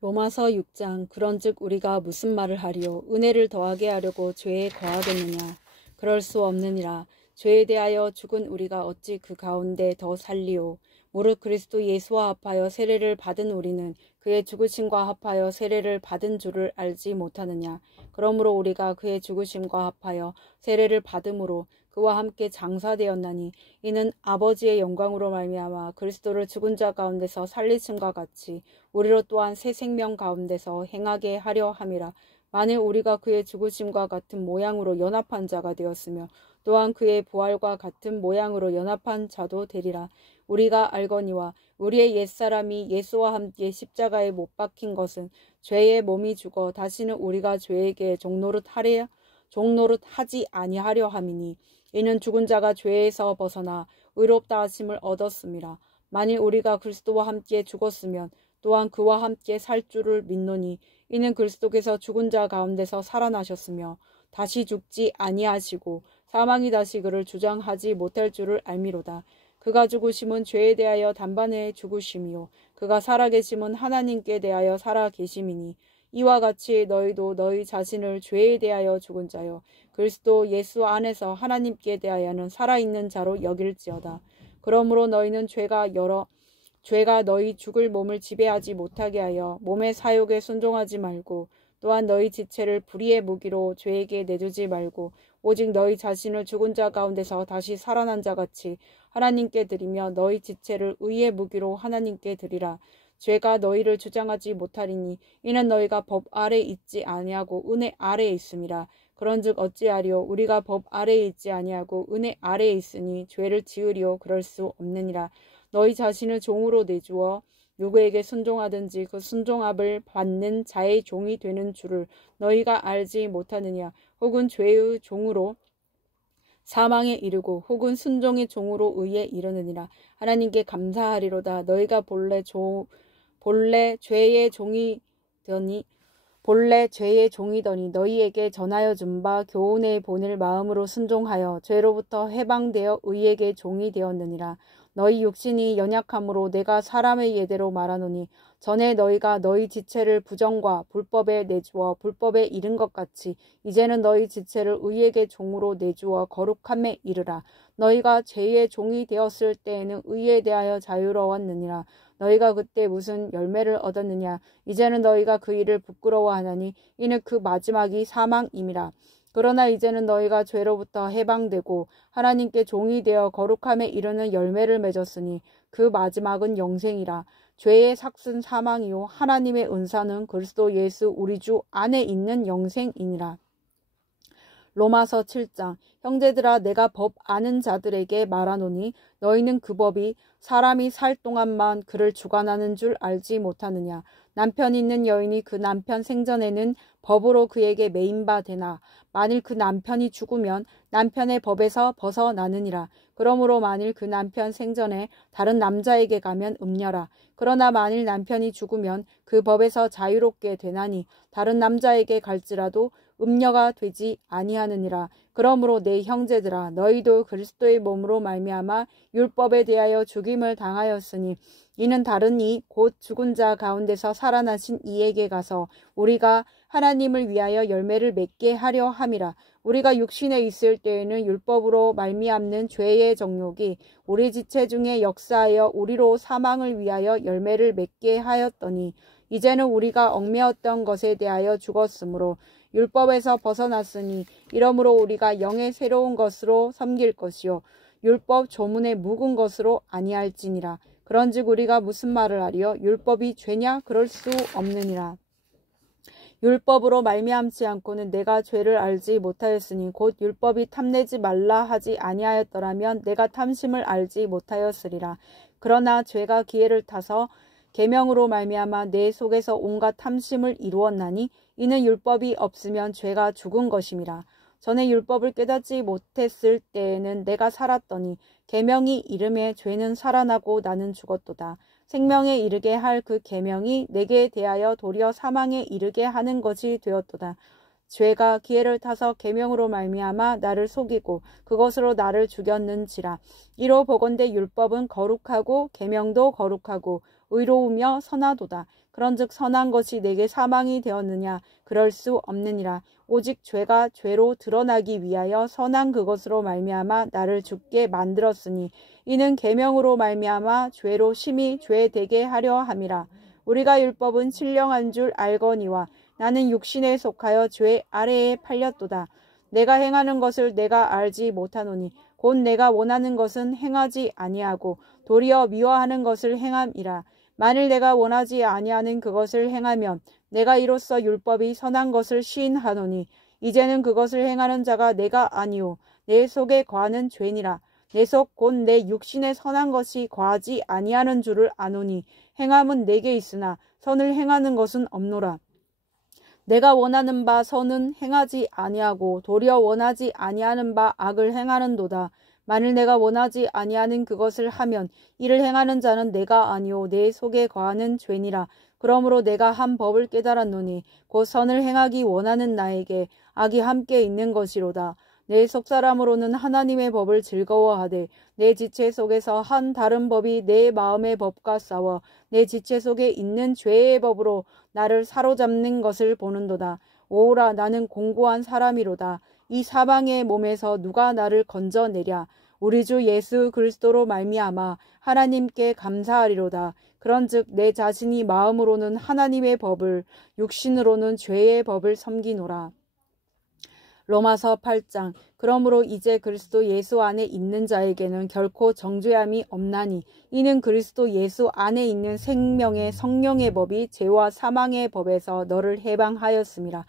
로마서 6장. 그런즉 우리가 무슨 말을 하리요? 은혜를 더하게 하려고 죄에 거하겠느냐? 그럴 수 없느니라. 죄에 대하여 죽은 우리가 어찌 그 가운데 더 살리오? 무릇 그리스도 예수와 합하여 세례를 받은 우리는 그의 죽으심과 합하여 세례를 받은 줄을 알지 못하느냐? 그러므로 우리가 그의 죽으심과 합하여 세례를 받음으로 그와 함께 장사되었나니 이는 아버지의 영광으로 말미암아 그리스도를 죽은 자 가운데서 살리심과 같이 우리로 또한 새 생명 가운데서 행하게 하려 함이라. 만일 우리가 그의 죽으심과 같은 모양으로 연합한 자가 되었으며 또한 그의 부활과 같은 모양으로 연합한 자도 되리라. 우리가 알거니와 우리의 옛사람이 예수와 함께 십자가에 못 박힌 것은 죄의 몸이 죽어 다시는 우리가 죄에게 종노릇 하지 아니하려 함이니 이는 죽은 자가 죄에서 벗어나 의롭다 하심을 얻었음이라. 만일 우리가 그리스도와 함께 죽었으면 또한 그와 함께 살 줄을 믿노니 이는 그리스도께서 죽은 자 가운데서 살아나셨으며 다시 죽지 아니하시고 사망이 다시 그를 주장하지 못할 줄을 알미로다. 그가 죽으심은 죄에 대하여 단번에 죽으심이요 그가 살아계심은 하나님께 대하여 살아계심이니 이와 같이 너희도 너희 자신을 죄에 대하여 죽은 자요 그리스도 예수 안에서 하나님께 대하여는 살아있는 자로 여길지어다. 그러므로 너희는 죄가 너희 죽을 몸을 지배하지 못하게 하여 몸의 사욕에 순종하지 말고 또한 너희 지체를 불의의 무기로 죄에게 내두지 말고 오직 너희 자신을 죽은 자 가운데서 다시 살아난 자같이 하나님께 드리며 너희 지체를 의의 무기로 하나님께 드리라. 죄가 너희를 주장하지 못하리니 이는 너희가 법 아래 있지 아니하고 은혜 아래에 있음이라. 그런즉 어찌하리요? 우리가 법 아래에 있지 아니하고 은혜 아래에 있으니 죄를 지으리요? 그럴 수 없느니라. 너희 자신을 종으로 내주어 누구에게 순종하든지 그 순종함을 받는 자의 종이 되는 줄을 너희가 알지 못하느냐? 혹은 죄의 종으로 사망에 이르고 혹은 순종의 종으로 의에 이르느니라. 하나님께 감사하리로다. 너희가 본래 죄의 종이더니 너희에게 전하여 준 바 교훈의 본을 마음으로 순종하여 죄로부터 해방되어 의에게 종이 되었느니라. 너희 육신이 연약함으로 내가 사람의 예대로 말하노니 전에 너희가 너희 지체를 부정과 불법에 내주어 불법에 이른 것 같이 이제는 너희 지체를 의에게 종으로 내주어 거룩함에 이르라. 너희가 죄의 종이 되었을 때에는 의에 대하여 자유로웠느니라. 너희가 그때 무슨 열매를 얻었느냐? 이제는 너희가 그 일을 부끄러워하나니 이는 그 마지막이 사망임이라. 그러나 이제는 너희가 죄로부터 해방되고 하나님께 종이 되어 거룩함에 이르는 열매를 맺었으니 그 마지막은 영생이라. 죄의 삭은 사망이요 하나님의 은사는 그리스도 예수 우리 주 안에 있는 영생이니라. 로마서 7장. 형제들아 내가 법 아는 자들에게 말하노니 너희는 그 법이 사람이 살 동안만 그를 주관하는 줄 알지 못하느냐. 남편 있는 여인이 그 남편 생전에는 법으로 그에게 매인 바 되나 만일 그 남편이 죽으면 남편의 법에서 벗어나느니라. 그러므로 만일 그 남편 생전에 다른 남자에게 가면 음녀라. 그러나 만일 남편이 죽으면 그 법에서 자유롭게 되나니 다른 남자에게 갈지라도 음녀가 되지 아니하느니라. 그러므로 내 형제들아 너희도 그리스도의 몸으로 말미암아 율법에 대하여 죽임을 당하였으니 이는 다른 이 곧 죽은 자 가운데서 살아나신 이에게 가서 우리가 하나님을 위하여 열매를 맺게 하려 함이라. 우리가 육신에 있을 때에는 율법으로 말미암는 죄의 정욕이 우리 지체 중에 역사하여 우리로 사망을 위하여 열매를 맺게 하였더니 이제는 우리가 얽매였던 것에 대하여 죽었으므로 율법에서 벗어났으니 이러므로 우리가 영의 새로운 것으로 섬길 것이요 율법 조문에 묵은 것으로 아니할지니라. 그런즉 우리가 무슨 말을 하리요? 율법이 죄냐? 그럴 수 없느니라. 율법으로 말미암지 않고는 내가 죄를 알지 못하였으니 곧 율법이 탐내지 말라 하지 아니하였더라면 내가 탐심을 알지 못하였으리라. 그러나 죄가 기회를 타서 계명으로 말미암아 내 속에서 온갖 탐심을 이루었나니 이는 율법이 없으면 죄가 죽은 것임이라. 전에 율법을 깨닫지 못했을 때에는 내가 살았더니 계명이 이름에 죄는 살아나고 나는 죽었도다. 생명에 이르게 할 그 계명이 내게 대하여 도리어 사망에 이르게 하는 것이 되었도다. 죄가 기회를 타서 계명으로 말미암아 나를 속이고 그것으로 나를 죽였는지라. 이로 보건대 율법은 거룩하고 계명도 거룩하고 의로우며 선하도다. 그런즉 선한 것이 내게 사망이 되었느냐? 그럴 수 없느니라. 오직 죄가 죄로 드러나기 위하여 선한 그것으로 말미암아 나를 죽게 만들었으니 이는 계명으로 말미암아 죄로 심히 죄되게 하려 함이라. 우리가 율법은 신령한 줄 알거니와 나는 육신에 속하여 죄 아래에 팔렸도다. 내가 행하는 것을 내가 알지 못하노니 곧 내가 원하는 것은 행하지 아니하고 도리어 미워하는 것을 행함이라. 만일 내가 원하지 아니하는 그것을 행하면 내가 이로써 율법이 선한 것을 시인하노니 이제는 그것을 행하는 자가 내가 아니오 내 속에 거하는 죄니라. 내 속 곧 내 육신에 선한 것이 거하지 아니하는 줄을 아노니 행함은 내게 있으나 선을 행하는 것은 없노라. 내가 원하는 바 선은 행하지 아니하고 도리어 원하지 아니하는 바 악을 행하는도다. 만일 내가 원하지 아니하는 그것을 하면 이를 행하는 자는 내가 아니오 내 속에 거하는 죄니라. 그러므로 내가 한 법을 깨달았노니 곧 선을 행하기 원하는 나에게 악이 함께 있는 것이로다. 내 속사람으로는 하나님의 법을 즐거워하되 내 지체 속에서 한 다른 법이 내 마음의 법과 싸워 내 지체 속에 있는 죄의 법으로 나를 사로잡는 것을 보는도다. 오라 나는 공고한 사람이로다. 이 사방의 몸에서 누가 나를 건져내랴. 우리 주 예수 그리스도로 말미암아 하나님께 감사하리로다. 그런즉 내 자신이 마음으로는 하나님의 법을 육신으로는 죄의 법을 섬기노라. 로마서 8장. 그러므로 이제 그리스도 예수 안에 있는 자에게는 결코 정죄함이 없나니 이는 그리스도 예수 안에 있는 생명의 성령의 법이 죄와 사망의 법에서 너를 해방하였음이라.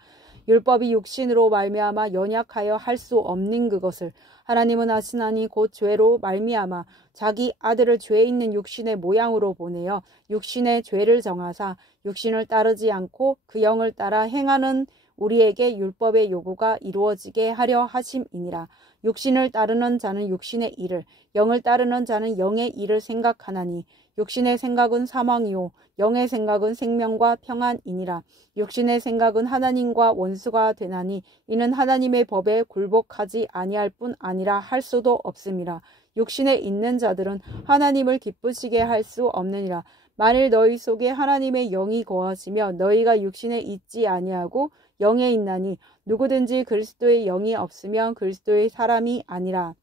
율법이 육신으로 말미암아 연약하여 할 수 없는 그것을 하나님은 하시나니 곧 죄로 말미암아 자기 아들을 죄 있는 육신의 모양으로 보내어 육신의 죄를 정하사 육신을 따르지 않고 그 영을 따라 행하는 우리에게 율법의 요구가 이루어지게 하려 하심이니라. 육신을 따르는 자는 육신의 일을, 영을 따르는 자는 영의 일을 생각하나니 육신의 생각은 사망이요 영의 생각은 생명과 평안이니라. 육신의 생각은 하나님과 원수가 되나니 이는 하나님의 법에 굴복하지 아니할 뿐 아니라 할 수도 없음이라. 육신에 있는 자들은 하나님을 기쁘시게 할 수 없느니라. 만일 너희 속에 하나님의 영이 거하시며 너희가 육신에 있지 아니하고 영에 있나니 누구든지 그리스도의 영이 없으면 그리스도의 사람이 아니라.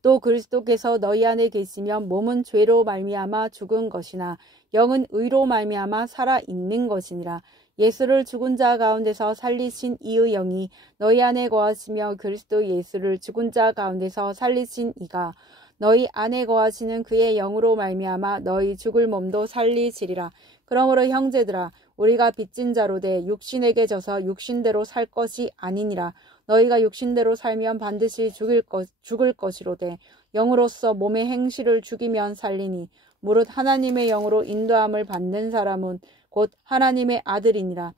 또 그리스도께서 너희 안에 계시면 몸은 죄로 말미암아 죽은 것이나 영은 의로 말미암아 살아 있는 것이니라. 예수를 죽은 자 가운데서 살리신 이의 영이 너희 안에 거하시며 그리스도 예수를 죽은 자 가운데서 살리신 이가 너희 안에 거하시는 그의 영으로 말미암아 너희 죽을 몸도 살리시리라. 그러므로 형제들아 우리가 빚진 자로 돼 육신에게 져서 육신대로 살 것이 아니니라. 너희가 육신대로 살면 반드시 죽을 것이로되 영으로서 몸의 행실을 죽이면 살리니 무릇 하나님의 영으로 인도함을 받는 사람은 곧 하나님의 아들이니라.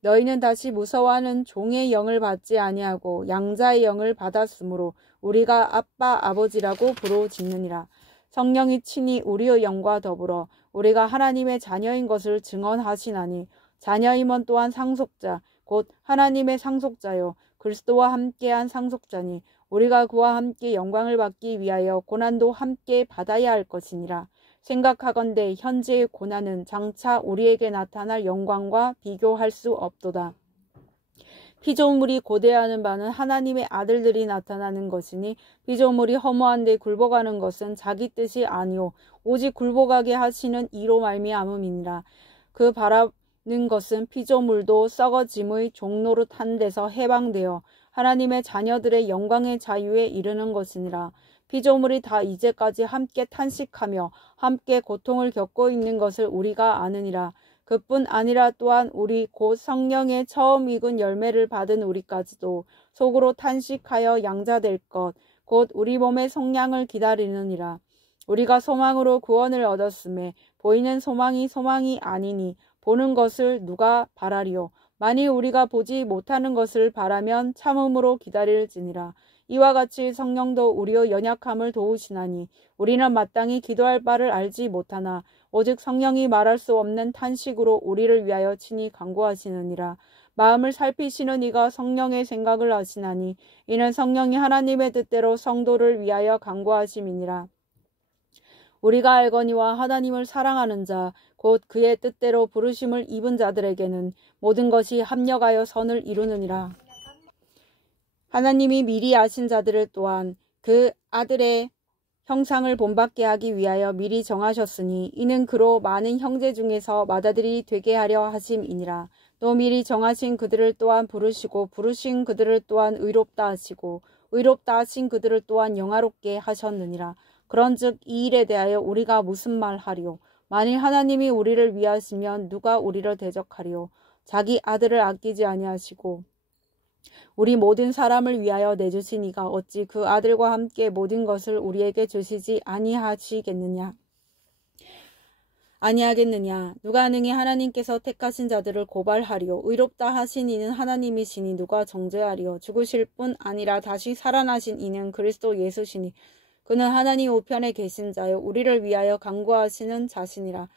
너희는 다시 무서워하는 종의 영을 받지 아니하고 양자의 영을 받았으므로 우리가 아빠 아버지라고 부르짖느니라. 성령이 친히 우리의 영과 더불어 우리가 하나님의 자녀인 것을 증언하시나니 자녀임은 또한 상속자 곧 하나님의 상속자요 그리스도와 함께한 상속자니 우리가 그와 함께 영광을 받기 위하여 고난도 함께 받아야 할 것이니라. 생각하건대 현재의 고난은 장차 우리에게 나타날 영광과 비교할 수 없도다. 피조물이 고대하는 바는 하나님의 아들들이 나타나는 것이니 피조물이 허무한 데 굴복하는 것은 자기 뜻이 아니오 오직 굴복하게 하시는 이로 말미암음이니라. 그 바라는 것은 피조물도 썩어짐의 종노릇한 데서 해방되어 하나님의 자녀들의 영광의 자유에 이르는 것이니라. 피조물이 다 이제까지 함께 탄식하며 함께 고통을 겪고 있는 것을 우리가 아느니라. 그뿐 아니라 또한 우리 곧 성령의 처음 익은 열매를 받은 우리까지도 속으로 탄식하여 양자될 것 곧 우리 몸의 속량을 기다리느니라. 우리가 소망으로 구원을 얻었음에 보이는 소망이 소망이 아니니 보는 것을 누가 바라리요. 만일 우리가 보지 못하는 것을 바라면 참음으로 기다릴지니라. 이와 같이 성령도 우리의 연약함을 도우시나니 우리는 마땅히 기도할 바를 알지 못하나 오직 성령이 말할 수 없는 탄식으로 우리를 위하여 친히 간구하시느니라. 마음을 살피시는 이가 성령의 생각을 하시나니 이는 성령이 하나님의 뜻대로 성도를 위하여 간구하심이니라. 우리가 알거니와 하나님을 사랑하는 자 곧 그의 뜻대로 부르심을 입은 자들에게는 모든 것이 합력하여 선을 이루느니라. 하나님이 미리 아신 자들을 또한 그 아들의 형상을 본받게 하기 위하여 미리 정하셨으니 이는 그로 많은 형제 중에서 맏아들이 되게 하려 하심이니라. 또 미리 정하신 그들을 또한 부르시고 부르신 그들을 또한 의롭다 하시고 의롭다 하신 그들을 또한 영화롭게 하셨느니라. 그런즉 이 일에 대하여 우리가 무슨 말하리요? 만일 하나님이 우리를 위하시면 누가 우리를 대적하리요? 자기 아들을 아끼지 아니하시고 우리 모든 사람을 위하여 내주신 이가 어찌 그 아들과 함께 모든 것을 우리에게 주시지 아니하시겠느냐? 아니하겠느냐? 누가 능히 하나님께서 택하신 자들을 고발하리요? 의롭다 하신 이는 하나님이시니 누가 정죄하리요? 죽으실 뿐 아니라 다시 살아나신 이는 그리스도 예수시니 그는 하나님 우편에 계신 자요 우리를 위하여 간구하시는 자시니라.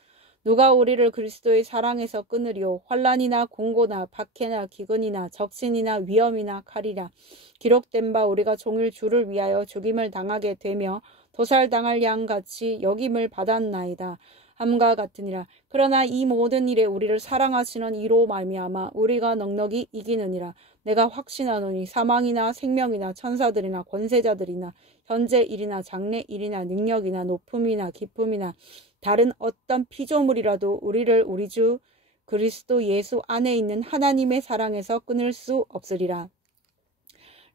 누가 우리를 그리스도의 사랑에서 끊으리요? 환난이나 공고나 박해나 기근이나 적신이나 위험이나 칼이라. 기록된 바 우리가 종일 주를 위하여 죽임을 당하게 되며 도살당할 양같이 여김을 받았나이다. 함과 같으니라. 그러나 이 모든 일에 우리를 사랑하시는 이로 말미암아 우리가 넉넉히 이기느니라. 내가 확신하노니 사망이나 생명이나 천사들이나 권세자들이나 현재 일이나 장래 일이나 능력이나 높음이나 깊음이나 다른 어떤 피조물이라도 우리를 우리 주 그리스도 예수 안에 있는 하나님의 사랑에서 끊을 수 없으리라.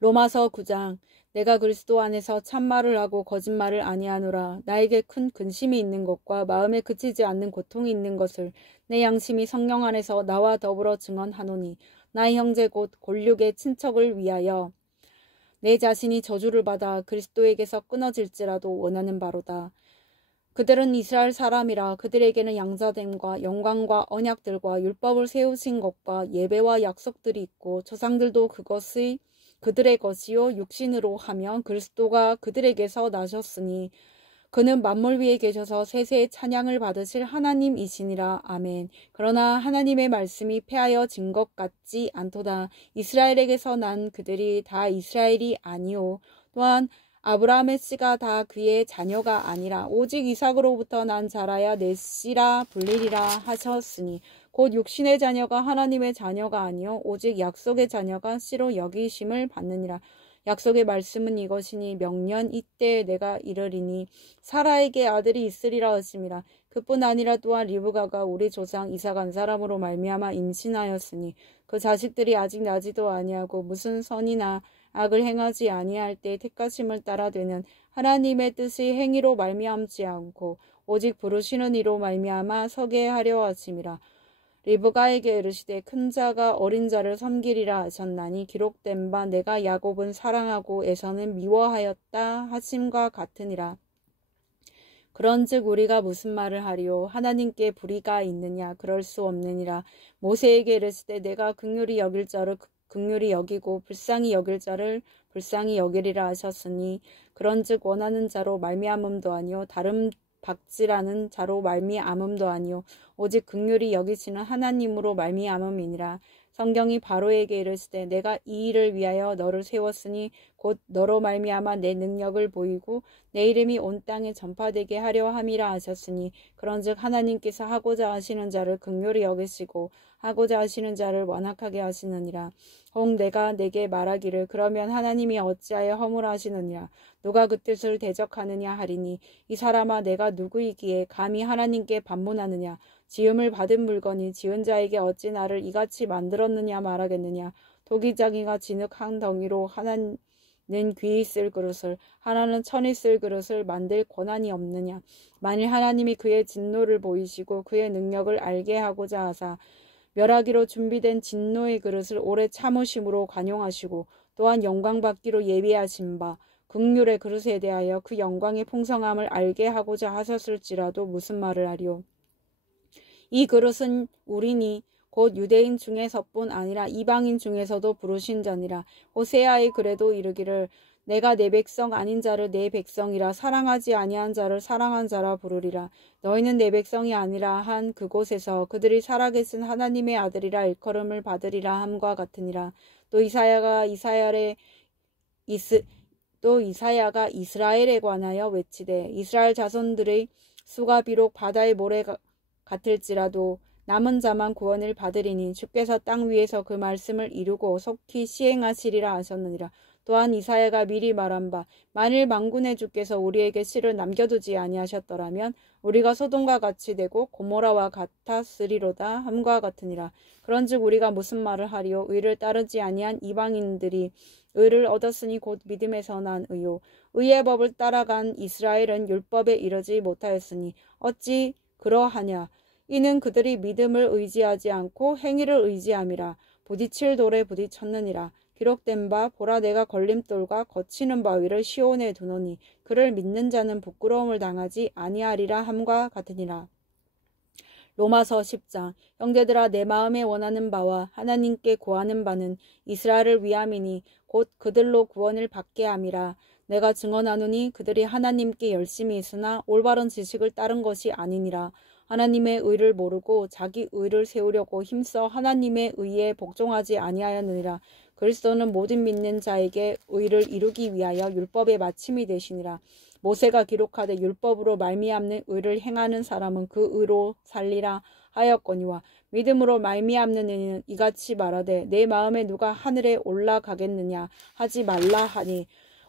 로마서 9장. 내가 그리스도 안에서 참말을 하고 거짓말을 아니하노라. 나에게 큰 근심이 있는 것과 마음에 그치지 않는 고통이 있는 것을 내 양심이 성령 안에서 나와 더불어 증언하노니 나의 형제 곧 골육의 친척을 위하여 내 자신이 저주를 받아 그리스도에게서 끊어질지라도 원하는 바로다. 그들은 이스라엘 사람이라. 그들에게는 양자됨과 영광과 언약들과 율법을 세우신 것과 예배와 약속들이 있고 조상들도 그것이 그들의 것이요 육신으로 하면 그리스도가 그들에게서 나셨으니 그는 만물 위에 계셔서 세세의 찬양을 받으실 하나님이시니라. 아멘. 그러나 하나님의 말씀이 패하여진 것 같지 않도다. 이스라엘에게서 난 그들이 다 이스라엘이 아니요 또한 아브라함의 씨가 다 그의 자녀가 아니라 오직 이삭으로부터 난 자라야 내 씨라 불리리라 하셨으니 곧 육신의 자녀가 하나님의 자녀가 아니요 오직 약속의 자녀가 씨로 여기심을 받느니라. 약속의 말씀은 이것이니 명년 이때에 내가 이르리니 사라에게 아들이 있으리라 하심이라. 그뿐 아니라 또한 리브가가 우리 조상 이삭 한 사람으로 말미암아 임신하였으니 그 자식들이 아직 나지도 아니하고 무슨 선이나 악을 행하지 아니할 때 택하심을 따라 되는 하나님의 뜻이 행위로 말미암지 않고 오직 부르시는 이로 말미암아 서게 하려 하심이라. 리브가에게 이르시되 큰 자가 어린 자를 섬기리라 하셨나니 기록된 바 내가 야곱은 사랑하고 에서는 미워하였다 하심과 같으니라. 그런즉 우리가 무슨 말을 하리요? 하나님께 불의가 있느냐? 그럴 수 없느니라. 모세에게 이르시되 내가 긍휼히 여길 자를 긍휼히 여기고 불쌍히 여길 자를 불쌍히 여기리라 하셨으니 그런즉 원하는 자로 말미암음도 아니요 다른 박지라는 자로 말미암음도 아니요 오직 긍휼히 여기시는 하나님으로 말미암음이니라. 성경이 바로에게 이르시되 내가 이 일을 위하여 너를 세웠으니 곧 너로 말미암아 내 능력을 보이고 내 이름이 온 땅에 전파되게 하려 함이라 하셨으니 그런즉 하나님께서 하고자 하시는 자를 긍휼히 여기시고 하고자 하시는 자를 완악하게 하시느니라. 혹 내가 내게 말하기를 그러면 하나님이 어찌하여 허물하시느냐 누가 그 뜻을 대적하느냐 하리니 이 사람아 내가 누구이기에 감히 하나님께 반문하느냐 지음을 받은 물건이 지은 자에게 어찌 나를 이같이 만들었느냐 말하겠느냐. 도기장이가 진흙 한 덩이로 하나는 귀히 쓸 그릇을 하나는 천이 쓸 그릇을 만들 권한이 없느냐. 만일 하나님이 그의 진노를 보이시고 그의 능력을 알게 하고자 하사 멸하기로 준비된 진노의 그릇을 오래 참으심으로 관용하시고 또한 영광받기로 예비하신 바 긍휼의 그릇에 대하여 그 영광의 풍성함을 알게 하고자 하셨을지라도 무슨 말을 하리요. 이 그릇은 우리니 곧 유대인 중에서뿐 아니라 이방인 중에서도 부르신 자니라. 호세아의 글에도 이르기를 내가 내 백성 아닌 자를 내 백성이라 사랑하지 아니한 자를 사랑한 자라 부르리라. 너희는 내 백성이 아니라 한 그곳에서 그들이 살아계신 하나님의 아들이라 일컬음을 받으리라 함과 같으니라. 또 이사야가 이스라엘에 관하여 외치되 이스라엘 자손들의 수가 비록 바다의 모래 같을지라도 남은 자만 구원을 받으리니 주께서 땅 위에서 그 말씀을 이루고 속히 시행하시리라 하셨느니라. 또한 이사야가 미리 말한 바 만일 만군의 주께서 우리에게 씨를 남겨두지 아니하셨더라면 우리가 소돔과 같이 되고 고모라와 같았으리로다 함과 같으니라. 그런즉 우리가 무슨 말을 하리요? 의를 따르지 아니한 이방인들이 의를 얻었으니 곧 믿음에서 난 의요. 의의 법을 따라간 이스라엘은 율법에 이르지 못하였으니 어찌 그러하냐? 이는 그들이 믿음을 의지하지 않고 행위를 의지함이라. 부딪힐 돌에 부딪혔느니라. 기록된 바 보라 내가 걸림돌과 거치는 바위를 시온에 두노니 그를 믿는 자는 부끄러움을 당하지 아니하리라 함과 같으니라. 로마서 10장. 형제들아 내 마음에 원하는 바와 하나님께 구하는 바는 이스라엘을 위함이니 곧 그들로 구원을 받게 함이라. 내가 증언하노니 그들이 하나님께 열심히 있으나 올바른 지식을 따른 것이 아니니라. 하나님의 의를 모르고 자기 의를 세우려고 힘써 하나님의 의에 복종하지 아니하였느니라. 그리스도는 모든 믿는 자에게 의를 이루기 위하여 율법의 마침이 되시니라. 모세가 기록하되 율법으로 말미암는 의를 행하는 사람은 그 의로 살리라 하였거니와 믿음으로 말미암는 이는 이같이 말하되 내 마음에 누가 하늘에 올라가겠느냐 하지 말라 하니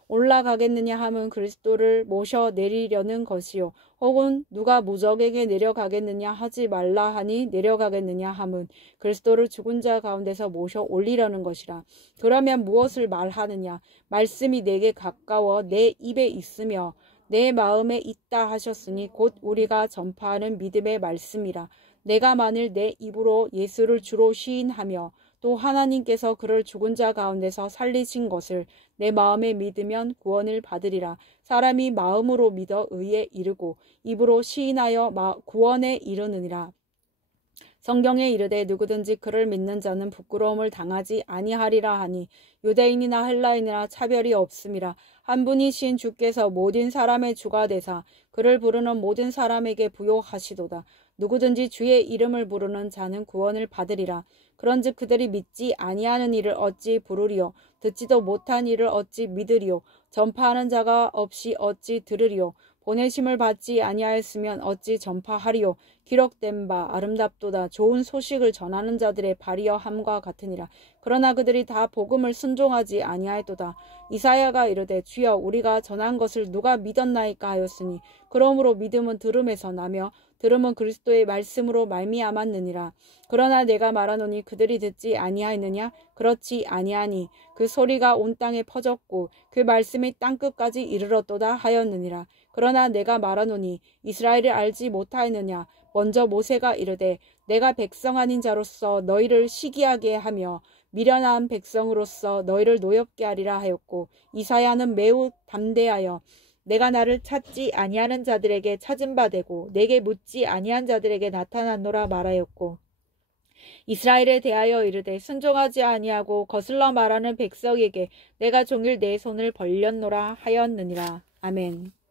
올라가겠느냐 함은 그리스도를 모셔 내리려는 것이요 혹은 누가 무적에게 내려가겠느냐 하지 말라 하니 내려가겠느냐 함은 그리스도를 죽은 자 가운데서 모셔 올리려는 것이라. 그러면 무엇을 말하느냐? 말씀이 내게 가까워 내 입에 있으며 내 마음에 있다 하셨으니 곧 우리가 전파하는 믿음의 말씀이라. 내가 만일 내 입으로 예수를 주로 시인하며 또 하나님께서 그를 죽은 자 가운데서 살리신 것을 내 마음에 믿으면 구원을 받으리라. 사람이 마음으로 믿어 의에 이르고 입으로 시인하여 구원에 이르느니라. 성경에 이르되 누구든지 그를 믿는 자는 부끄러움을 당하지 아니하리라 하니 유대인이나 헬라인이나 차별이 없음이라. 한 분이신 주께서 모든 사람의 주가 되사 그를 부르는 모든 사람에게 부요하시도다. 누구든지 주의 이름을 부르는 자는 구원을 받으리라. 그런즉 그들이 믿지 아니하는 일을 어찌 부르리요? 듣지도 못한 일을 어찌 믿으리요? 전파하는 자가 없이 어찌 들으리요? 보내심을 받지 아니하였으면 어찌 전파하리요? 기록된 바 아름답도다. 좋은 소식을 전하는 자들의 발이여 함과 같으니라. 그러나 그들이 다 복음을 순종하지 아니하였도다. 이사야가 이르되 주여 우리가 전한 것을 누가 믿었나이까 하였으니 그러므로 믿음은 들음에서 나며 들음은 그리스도의 말씀으로 말미암았느니라. 그러나 내가 말하노니 그들이 듣지 아니하였느냐? 그렇지 아니하니 그 소리가 온 땅에 퍼졌고 그 말씀이 땅끝까지 이르렀도다 하였느니라. 그러나 내가 말하노니 이스라엘을 알지 못하였느냐? 먼저 모세가 이르되 내가 백성 아닌 자로서 너희를 시기하게 하며 미련한 백성으로서 너희를 노엽게 하리라 하였고 이사야는 매우 담대하여 내가 나를 찾지 아니하는 자들에게 찾은 바 되고 내게 묻지 아니한 자들에게 나타났노라 말하였고 이스라엘에 대하여 이르되 순종하지 아니하고 거슬러 말하는 백성에게 내가 종일 내 손을 벌렸노라 하였느니라. 아멘.